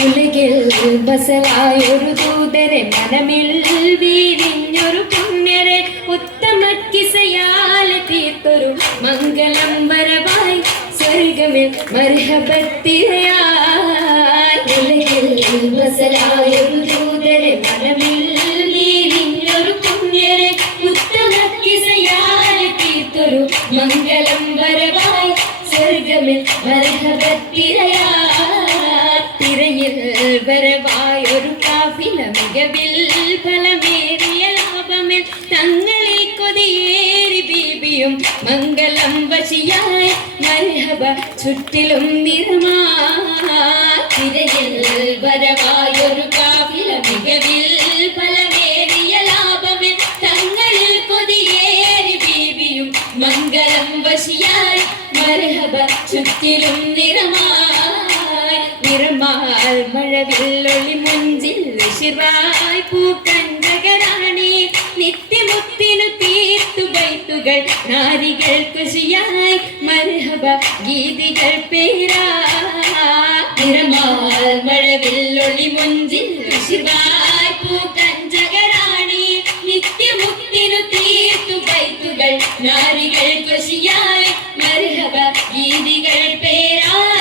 ഉലകിൽ ബസലായൊരു ദൂതരെ മനമിൽ വീരിഞ്ഞൊരു പുണ്യരെ ഉത്തമ കിസയാലെ തീർത്തൊരു മംഗളം വരവായി സ്വർഗമിൽ മർഹബത്തിരയായി. ഉലകിൽ ബസലായൊരു ദൂതരെ മനമിൽ വീരിഞ്ഞൊരു പുണ്യരെ ഉത്തമ കിസയാലെ തീർത്തൊരു മംഗളം വരവായി സ്വർഗമിൽ മർഹബത്തിരയായി. തിരയിൽ വരവായൊരു കാഫില മികവിൽ ഫലമേറിയ ലാഭമിൽ തങ്ങളിൽ കൊതിയേറി ബീബിയും മംഗളം വശിയായി മർഹബ ചുറ്റിലും നിറമായി. തിരയിൽ വരവായൊരു കാഫില മികവിൽ ഫലമേറിയ ലാഭമിൽ തങ്ങളിൽ കൊതിയേറി ബീബിയും മംഗളം വശിയായി മർഹബ ചുറ്റിലും നിറമായി. നിറമാൽ മഴവില്ലൊളി മുഞ്ചിൽ ശിവായി പൂക്കഞ്ചകരാണി നിത്യമുത്തിനു തീർത്തു ബൈത്തുകൾ നാരികൾ ഖുശിയായി മർഹബ ഗീതികൾ പേരായി. നിറമാൽ മഴവില്ലൊളി മുഞ്ചിൽ ശിവായി പൂക്കഞ്ചകരാണി നിത്യമുത്തിനു തീർത്തു ബൈത്തുകൾ നാരികൾ ഖുശിയായി മർഹബ ഗീതികൾ പേരായി.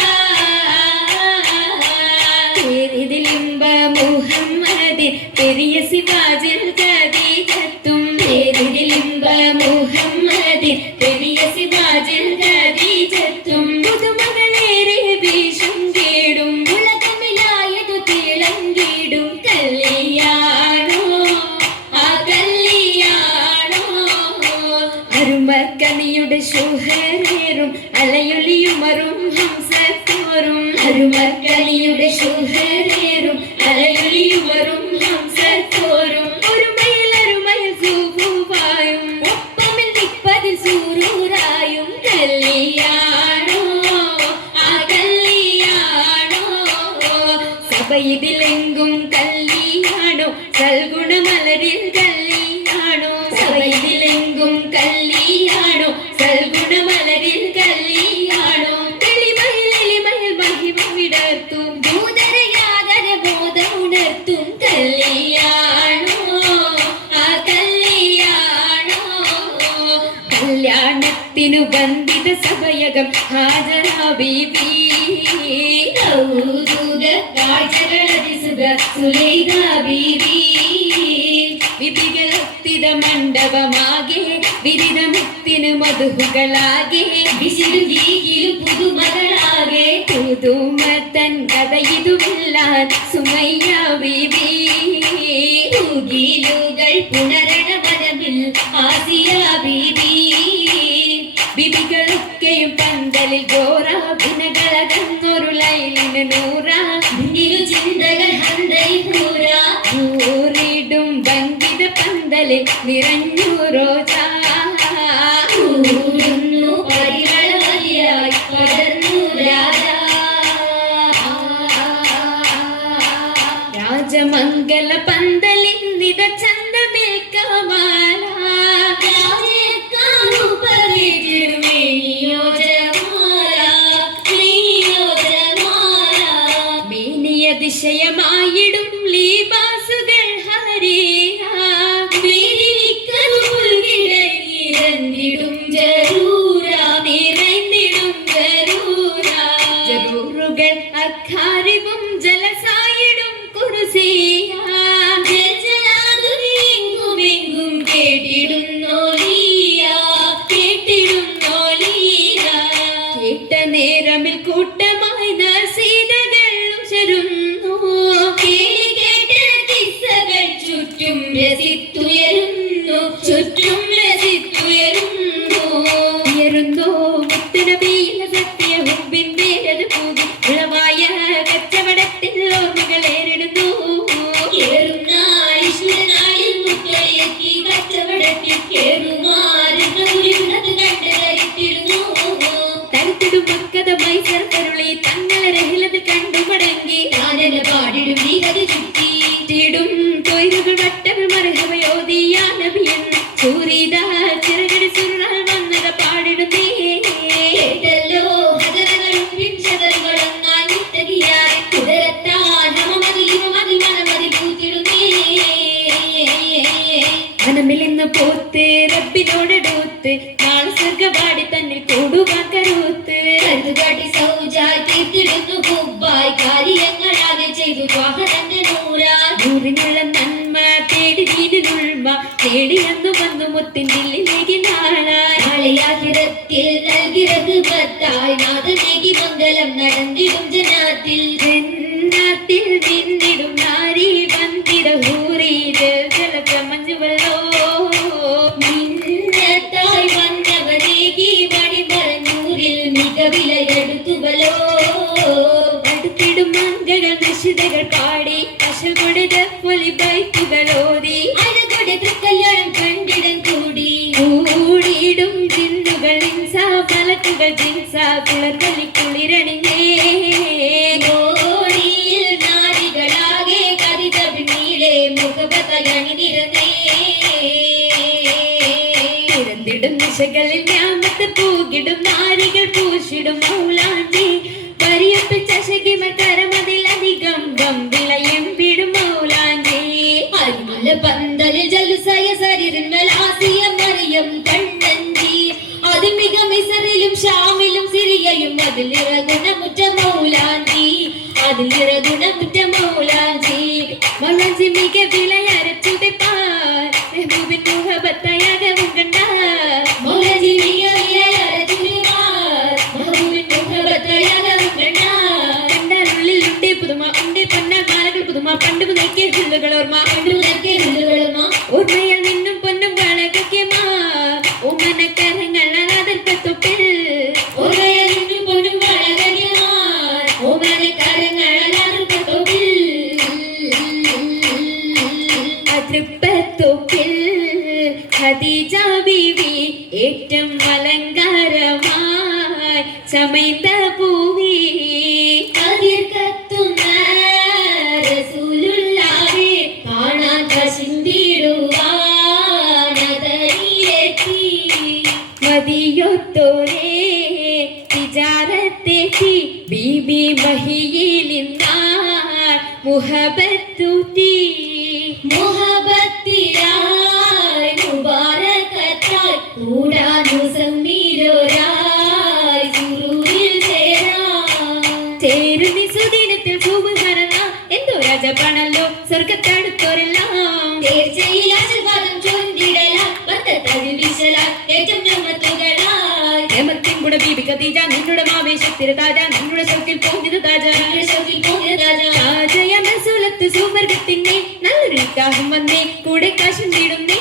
മുഹമ്മദിൻ പെരിയ സിവാജിൽ ഖദീജത്തും പേരിലിംബ മുഹമ്മദിൻ പെരിയ സിവാജിൽ ഖദീജത്തും പുതുമകളേറെ വീശും കേടും ഉലകമിലായതു തിളങ്ങിടും കല്യാണോ ആ കല്യാണോ. അരുമക്കനിയുടെ ശുഹരേറും അലയൊലിയുമറും ഹംസത്തോറും അരുമക്കനിയുടെ ശുഹരേറും അലയൊലിയുമറും ഹംസത്തോറും ഒരുമയിൽ സൂഫുവായും ഒപ്പമിൽ നിപ്പതിൽ സൂറൂറായും കല്യാണോ ആ കല്യാണോ. സഭയിതിലെങ്കും കല്യാണോ സൽഗുണമലരിൽ കല്യാണോ സഭയിതിലെങ്കും കല്യാണോ സൽഗുണമലരിൽ കല്യാണോ. തെളിമയിൽ മഹിമ വിടർത്തും ദൂതരയാതര ബോധമുണർത്തും കല്യാണോ ആ കല്യാണോ. കല്യാണത്തിനു ബന്ധിത സഭയകം ഹാജരാ ബീബി കാഴ്ചകളതിസുഖ സുലൈഖ ബീബി. വിധികളൊത്തിത മണ്ഡപമാകെ വിരിതമുത്തിനു മധുഹുകളാകെ വിശിരുജീകിലും പുതുമകളാകെ പുതുമത്തൻ കഥയിതുമില്ലാൻ സുമയ്യ ബീബി. തൂകിലുകൾ പുണരണ വനമിൽ ആസിയ ബീബി. വിധികളൊക്കെയും പന്തലിൽ ഗോറ ഭിനകളകന്നൊരു ലൈലിന് നൂറ മുന്നിലു ചിന്തകൾ ഹന്തൈ പൂര ൂറിടും ഭംഗിത പന്തലിൽ നിറഞ്ഞു റോജ ൂടുന്നു പരിമളമലിയായി പടർന്നു രാജ. രാജമംഗല പന്തലിൻ നിത ചന്തമിൽ കമാല അതിശയമായിടും ലീബാസുകൾ നിറഞ്ഞിടും ജറൂറുകൾ അഖാരിബും ജലസായിടും കുറുസിയെങ്കും കേട്ട നേരമിൽ കൂട്ടമായി നസീതകൾ ഉശരുന്നു ചുറ്റും രസിത്തുയരുന്നു ഉയരുന്നു മുത്തുനബിയിലെ സത്യ ഹുബ്ബിന്റെ അത് പൂതി ഉളവായ കച്ചവടത്തിൽ ഓർമ്മകൾ ഏറിടുന്നു. തരുത്തിടും മക്കത മൈസർ കരുളി തങ്ങളെ രഹിലത് കണ്ടു മടങ്ങി പാടിടും നീ കഥ ചുറ്റിയിടും തൊയ്ലുകൾ വട്ടകൾ മർഹബയോദിയ നബിയൻ സൂരിത ചിറകടി സുറാൻ വന്നത പാടിടുന്നേ. ഹദരകളും പിൻഷതകളും കുതിരത്താൻ മനമിലിന്ന് പോത്ത് റബ്ബിനോടടുത്ത് നാളെ സ്വർഗവാടി തന്നിൽ കൂടുവാൻ കരുത്ത് കരുതുകാട്ടി സൗജായി തീർത്തിടുന്നു ഹുബ്ബായി കാര്യങ്ങളാകെ ചെയ്തു നൂറിനുള്ള നന്മ തേടി ദീനിനുൾമ തേടിയെന്നു വന്നു മുത്തിൻ ദില്ലിലേക്ക് നാളെയാഹിറത്തിൽ നൽകിയത് മത്തായി നാഥനേകി മംഗലം നടന്നിടും ജനാത്തിൽ ജന്നാത്തിൽ നിന്നിടും നാരി വന്തിര ഹൂറി ജലപ്രമഞ്ചുവല്ലോ മിന്നത്തായി വന്നവനേകി മണി മറഞ്ഞൂരിൽ മികവിലയെടുത്തുവല്ലോ അടുത്തിടും മംഗകൾ നിശിതകൾ പാടി അശൽ കൊടുത്ത പൊലി ബൈക്കുകളോതി അഴകൊടെ തൃക്കല്യാണം കണ്ടിടം കൂടി കൂടിയിടും ജിന്നുകൾ ഇൻസാ മലക്കുകൾ ജിൻസാ കുളർകളി കുളിരണിഞ്ഞേ ഓടിയിൽ നാരികളാകെ കവിത പിന്നീടെ മുഖപതയണിനിരന്നേ തിരന്നിടും ദിശകളിൽ ഞാമത്ത് പൂകിടും നാരികൾ പൂശിടും മൗലാണ്ടി പരിയപ്പ് ചശകിമർ കരമതിലധികം ഗംഭിളയും വിടും മൗലാണ്ടി അരിമല പന്തലിൽ ജലുസയ സരിന്മേൽ ആസിയ മറിയം കണ്ണഞ്ചി അതിമിക മിസറിലും ഷാമിലും സിറിയയും അതിലിറഗുണമുറ്റ മൗലാഞ്ചി മൗലാഞ്ചി മിക വിലയരച്ചുതപ്പാർ മെഹബൂബിൻ മുഹബത്തയാകവും കണ്ടാർ മൗലാഞ്ചി മിക വിലയരച്ചുതപ്പാർ മെഹബൂബിൻ മുഹബത്തയാകവും കണ്ടാർ കണ്ടാലുള്ളിൽ ഉണ്ടേ പുതുമ ഉണ്ടേ പൊന്ന മാലകൾ പുതുമ പണ്ട് മുതൽക്കേ ഹുല്ലുകൾ ഓർമ്മയിൽ നിന്നും പൊന്നും വളകൊക്കെ ഓമനക്കരങ്ങൾ അതിർപ്പത്തൊപ്പിൽ ഓർമ്മയിൽ നിന്നും പൊന്നും വളകടിമാർ ഓമനക്കരങ്ങൾ അതിർപ്പത്തൊപ്പിൽ അതിർപ്പത്തൊപ്പിൽ ഖദീജ ബീവി ഏറ്റവും അലങ്കാരമായി ചമൈത്ത പൂവി കതിർ കത്തുന്ന റസൂലുള്ളാഹി കാണാൻ കശിന്തിടുവാനതയിലെത്തി മതിയൊത്തോരേ തിജാരത്തെത്തി ബീബി മഹിയിലിന്നാൾ മുഹബത്തുതി മുഹബത്തിലായി മുബാരകത്തായി കൂടാനു സമ്മീരോരായി സുറൂരിൽ ചേരുമി സുദിനത്തിൽ ശുഭകരണ എന്തോ രാജപാണല്ലോ സ്വർഗത്തടുത്തോരെല്ലാം തീർച്ചയിൽ ആശീർവാദം ചൊല്ലിടലാൽ ബർക്കത്തതിൽ വീശലാൽ ഏറ്റവും ഞമ്മത്തുകളായി ഹേമത്തിൻ കൂടെ ബീബി ഖദീജ നിന്നുടെ ആവേശത്തിൽ താജ നിന്നുടെ ശക്തിയിൽ പോഞ്ഞത് താജ താജയ മസൂലത്ത് സുവർഗത്തിന്റെ നല്ലൊരു നിക്കാഹം വന്നേ കൂടെ കാശുണ്ടിടുന്നേ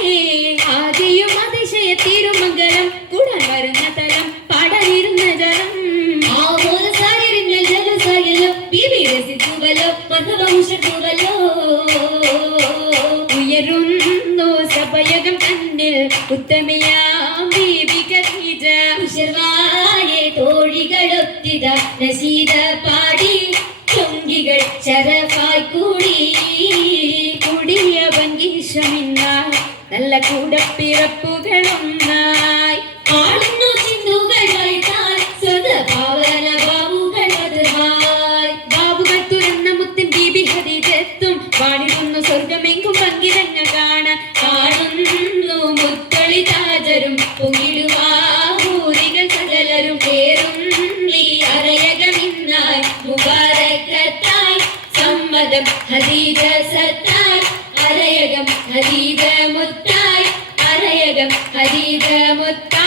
ആദ്യയും അതിശയ തീരുമംഗലം കൂടാൻ വരുന്ന തലം പാടാനിരുന്ന ജലം ഉയരുന്നു സഭയകം തന്നിൽ ഉത്തമയാം ബീബി ഖദീജ ഉഷർവായെ തോഴികളൊത്തിത നസീദ പാടി ചൊങ്കികൾ ശരഫായി കൂടി കൂടിയ ഭംഗീഷമിന്നാൾ നല്ല കൂടപ്പിറപ്പുകളൊന്നായി ആളുന്നു ചിന്തുകൾ വായിത്താൽ സ്വതഭാവന ബാബുകൾ മധുഹായ് ബാബുകൾ തുറന്ന മുത്തിൻ ബീബി ഖദീജത്തും പാടിടുന്നു സ്വർഗമെങ്കും പങ്കിതങ്ങ കാണാൻ കാണുന്നു മുത്തളി താജരും പൊങ്ങിടുവാഹൂരികൾ സകലരും പേരും നീ അറയകമിന്നായി മുബാരക്കത്തായി സമ്മതം ഹദീജ സത്തായി അരയകം ഹദീജ മുത്തായി അരയകം ഹദീജ മുത്തായി